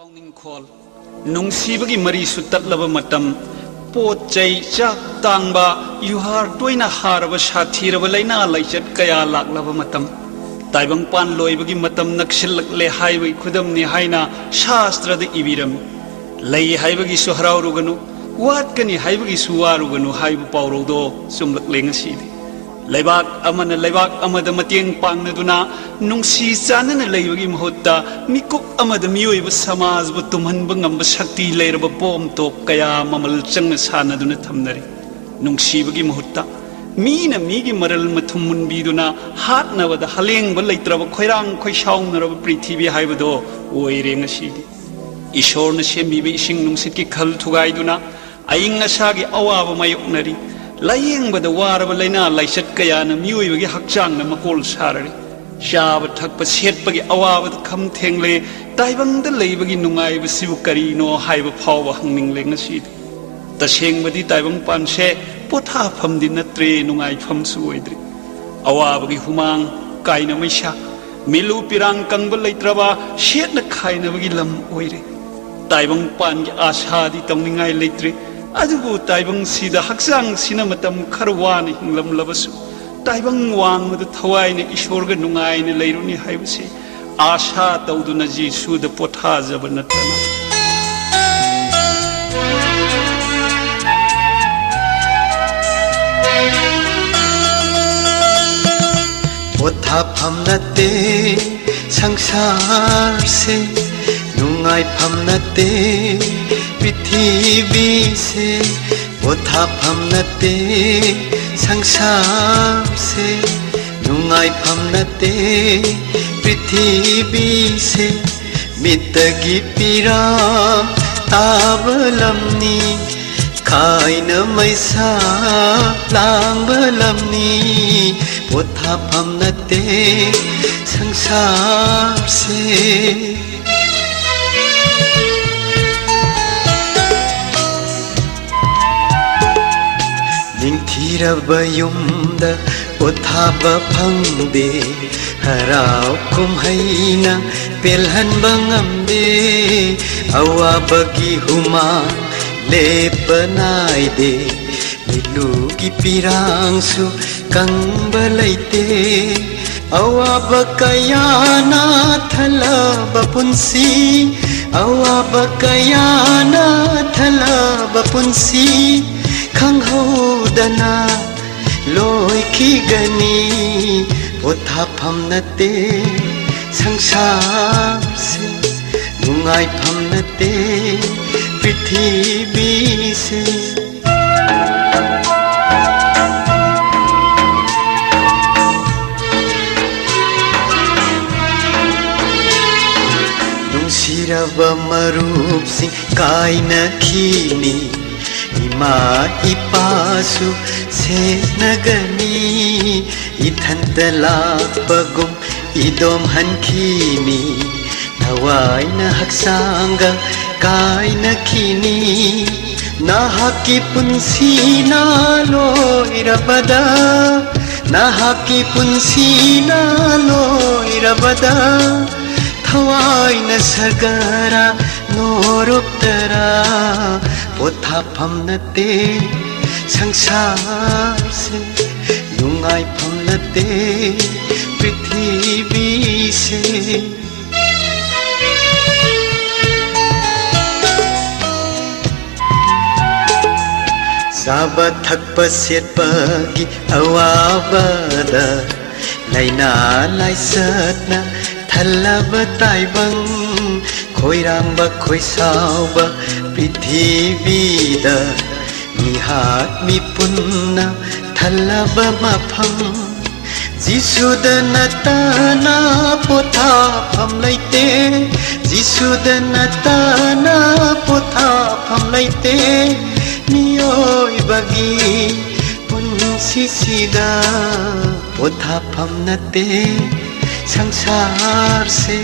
ꯄꯥꯎꯅꯤꯡꯈꯣꯜ ꯅꯨꯡꯁꯤꯕꯒꯤ ꯃꯔꯤꯁꯨ ꯇꯠꯂꯕ ꯃꯇꯝ ꯄꯣꯠ ꯆꯩ ꯆꯥꯛ ꯇꯥꯡꯕ ꯌꯨꯍꯥꯔ ꯇꯣꯏꯅ ꯍꯥꯔꯕ ꯁꯥꯊꯤꯔꯕ ꯂꯩꯅꯥ ꯂꯥꯏꯆꯠ ꯀꯌꯥ ꯂꯥꯛꯂꯕ ꯃꯇꯝ ꯇꯥꯏꯕꯪꯄꯥꯟ ꯂꯣꯏꯕꯒꯤ ꯃꯇꯝ ꯅꯛꯁꯤꯜꯂꯛꯂꯦ ꯍꯥꯏꯕꯒꯤ ꯈꯨꯗꯝꯅꯤ ꯍꯥꯏꯅ ꯁꯥꯁꯇ꯭ꯔꯗ ꯏꯕꯤꯔꯝꯃꯤ ꯂꯩ ꯍꯥꯏꯕꯒꯤꯁꯨ ꯍꯔꯥꯎꯔꯨꯒꯅꯨ ꯋꯥꯠꯀꯅꯤ ꯍꯥꯏꯕꯒꯤꯁꯨ ꯋꯥꯔꯨꯒꯅꯨ ꯍꯥꯏꯕ ꯄꯥꯎꯔꯧꯗꯣ ꯆꯨꯝꯂꯛꯂꯦ ꯉꯁꯤꯗꯤ ꯂꯩꯕꯥꯛ ꯑꯃꯅ ꯂꯩꯕꯥꯛ ꯑꯃꯗ ꯃꯇꯦꯡ ꯄꯥꯡꯅꯗꯨꯅ ꯅꯨꯡꯁꯤ ꯆꯥꯟꯅꯅ ꯂꯩꯕꯒꯤ ꯃꯍꯨꯠꯇ ꯃꯤꯀꯨꯞ ꯑꯃꯗ ꯃꯤꯑꯣꯏꯕ ꯁꯃꯥꯖꯕꯨ ꯇꯨꯝꯍꯟꯕ ꯉꯝꯕ ꯁꯛꯇꯤ ꯂꯩꯔꯕ ꯕꯣꯝ ꯇꯣꯞ ꯀꯌꯥ ꯃꯃꯜ ꯆꯪꯅ ꯁꯥꯟꯅꯗꯨꯅ ꯊꯝꯅꯔꯤ ꯅꯨꯡꯁꯤꯕꯒꯤ ꯃꯍꯨꯠꯇ ꯃꯤꯅ ꯃꯤꯒꯤ ꯃꯔꯜ ꯃꯊꯨꯝ ꯃꯨꯟꯕꯤꯗꯨꯅ ꯍꯥꯠꯅꯕꯗ ꯍꯂꯦꯡꯕ ꯂꯩꯇ꯭ꯔꯕ ꯈꯣꯏꯔꯥꯡ ꯈꯣꯏꯁꯥꯎꯅꯔꯕ ꯄ꯭ꯔꯤꯊꯤꯕꯤ ꯍꯥꯏꯕꯗꯣ ꯑꯣꯏꯔꯦ ꯉꯁꯤꯗꯤ ꯏꯁꯣꯔꯅ ꯁꯦꯝꯕꯤꯕ ꯏꯁꯤꯡ ꯅꯨꯡꯁꯤꯠꯀꯤ ꯈꯜ ꯊꯨꯒꯥꯏꯗꯨꯅ ꯑꯏꯪ ꯑꯁꯥꯒꯤ ꯑꯋꯥꯕ ꯃꯥꯌꯣꯛꯅꯔꯤ ꯂꯥꯌꯦꯡꯕꯗ ꯋꯥꯔꯕ ꯂꯩꯅꯥ ꯂꯥꯏꯆꯠ ꯀꯌꯥꯅ ꯃꯤꯑꯣꯏꯕꯒꯤ ꯍꯛꯆꯥꯡꯗ ꯃꯀꯣꯜ ꯁꯥꯔꯔꯤ ꯆꯥꯕ ꯊꯛꯄ ꯁꯦꯠꯄꯒꯤ ꯑꯋꯥꯕꯗ ꯈꯝ ꯊꯦꯡꯂꯦ ꯇꯥꯏꯕꯪꯗ ꯂꯩꯕꯒꯤ ꯅꯨꯡꯉꯥꯏꯕꯁꯤꯕꯨ ꯀꯔꯤꯅꯣ ꯍꯥꯏꯕ ꯐꯥꯎꯕ ꯍꯪꯅꯤꯡꯂꯦ ꯉꯁꯤꯗꯤ ꯇꯁꯦꯡꯕꯗꯤ ꯇꯥꯏꯕꯪꯄꯥꯟꯁꯦ ꯄꯣꯊꯥꯐꯝꯗꯤ ꯅꯠꯇ꯭ꯔꯦ ꯅꯨꯡꯉꯥꯏꯐꯝꯁꯨ ꯑꯣꯏꯗ꯭ꯔꯤ ꯑꯋꯥꯕꯒꯤ ꯍꯨꯃꯥꯡ ꯀꯥꯏꯅ ꯃꯩꯁꯥ ꯃꯤꯂꯨ ꯄꯤꯔꯥꯡ ꯀꯪꯕ ꯂꯩꯇ꯭ꯔꯕ ꯁꯦꯠꯅ ꯈꯥꯏꯅꯕꯒꯤ ꯂꯝ ꯑꯣꯏꯔꯦ ꯇꯥꯏꯕꯪꯄꯥꯟꯒꯤ ꯑꯥꯁꯥꯗꯤ ꯇꯧꯅꯤꯡꯉꯥꯏ ꯂꯩꯇ꯭ꯔꯦ ꯑꯗꯨꯕꯨ ꯇꯥꯏꯕꯪꯁꯤꯗ ꯍꯛꯆꯥꯡꯁꯤꯅ ꯃꯇꯝ ꯈꯔ ꯋꯥꯅ ꯍꯤꯡꯂꯝꯂꯕꯁꯨ ꯇꯥꯏꯕꯪ ꯋꯥꯡꯃꯗ ꯊꯋꯥꯏꯅ ꯏꯁꯣꯔꯒ ꯅꯨꯡꯉꯥꯏꯅ ꯂꯩꯔꯨꯅꯤ ꯍꯥꯏꯕꯁꯤ आशा तौदुना जीसुद पोथाजब नतना पोथाफम नते संसार से नुंगाइफम नते पृथ्वी से पोथाफम नते संसार से नुंगाइफम नते पृथ्वी से मितगी पीरा ताबलमनी खाइन मैसा लांबलमनी पोथाफम नते संसार से निंथीरब युमद पोथाब फंगदे हराव कुमहैना पेलहनब ngamde awabagi huma lepanayde milugi pirangsu kangba laite awaba kayana thalaba punsi awaba kayana thalaba punsi khanghodana loi khigani पोथाफम नते संसार से नुंगाइफम नते पृथ्वी से नुंसिरब मरूप सिंह कायन खीनी इमा इपासु से नगनी इथंतलापगुम इदोम हनखीनी थवाइना हक्सांगा कायना खीनी नाहकी पुंसी नालो इरबदा नाहकी पुंसी नालो इरबदा थवाइना सरगरा नोरुक्तरा पोथाफम नते संसार से नुंगाइफम नते पृथ्वी से साब थकप सेटपगी अवाबदा लैना लाइसतना थल्लब ताइबंग खोइरांब खोइसावब पृथ्वीदा मिहात मिपुन्ना थल्लब मफम जिसुद नतना पोथाफम लैते जिसुद नतना पोथाफम लैते मियोइबगी पुंसिसिदा पोथाफम नते संसार से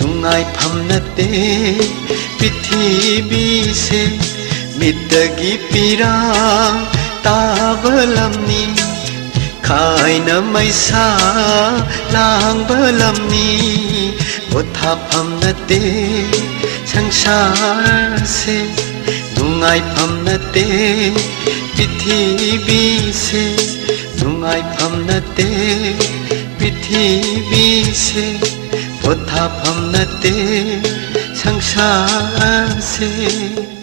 नुंगाइफम नते पृथ्वी से मितगी पीरा ताबलमनी खाइन मैसा लांबलमनी पोथाफम नते संसार से नुंगाइफम नते पृथ्वी से नुंगाइफम नते पृथ्वी से पोथाफम नते संसार से